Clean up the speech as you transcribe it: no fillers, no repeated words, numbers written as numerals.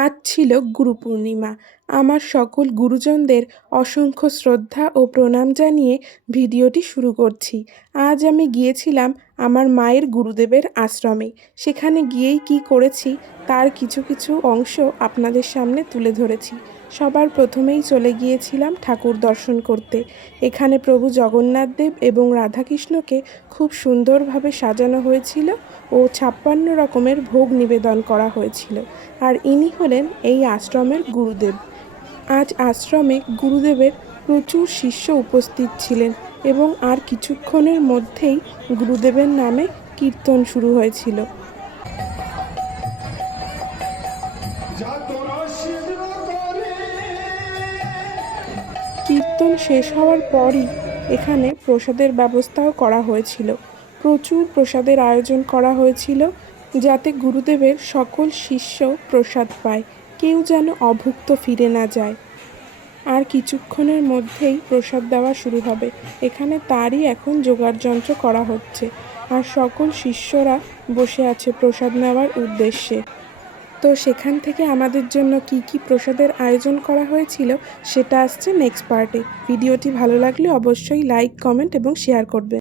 আজ ছিল গুরু পূর্ণিমা। আমার সকল গুরুজনদের অসংখ্য শ্রদ্ধা ও প্রণাম জানিয়ে ভিডিওটি শুরু করছি। আজ আমি গিয়েছিলাম আমার মায়ের গুরুদেবের আশ্রমে। সেখানে গিয়েই কি করেছি তার কিছু কিছু অংশ আপনাদের সামনে তুলে ধরেছি। সবার প্রথমেই চলে গিয়েছিলাম ঠাকুর দর্শন করতে। এখানে প্রভু জগন্নাথ দেব এবং রাধাকৃষ্ণকে খুব সুন্দরভাবে সাজানো হয়েছিল ও 56 রকমের ভোগ নিবেদন করা হয়েছিল। আর ইনি হলেন এই আশ্রমের গুরুদেব। আজ আশ্রমে গুরুদেবের প্রচুর শিষ্য উপস্থিত ছিলেন এবং আর কিছুক্ষণের মধ্যেই গুরুদেবের নামে কীর্তন শুরু হয়েছিল। কীর্তন শেষ হওয়ার পরই এখানে প্রসাদের ব্যবস্থাও করা হয়েছিল। প্রচুর প্রসাদের আয়োজন করা হয়েছিল যাতে গুরুদেবের সকল শিষ্য প্রসাদ পায়, কেউ যেন অভুক্ত ফিরে না যায়। আর কিছুক্ষণের মধ্যেই প্রসাদ দেওয়া শুরু হবে। এখানে তারই এখন যোগাড়যন্ত্র করা হচ্ছে আর সকল শিষ্যরা বসে আছে প্রসাদ নেওয়ার উদ্দেশ্যে। তো সেখান থেকে আমাদের জন্য কি কি প্রসাদের আয়োজন করা হয়েছিল সেটা আসছে নেক্সট পার্টে। ভিডিওটি ভালো লাগলে অবশ্যই লাইক, কমেন্ট এবং শেয়ার করবেন।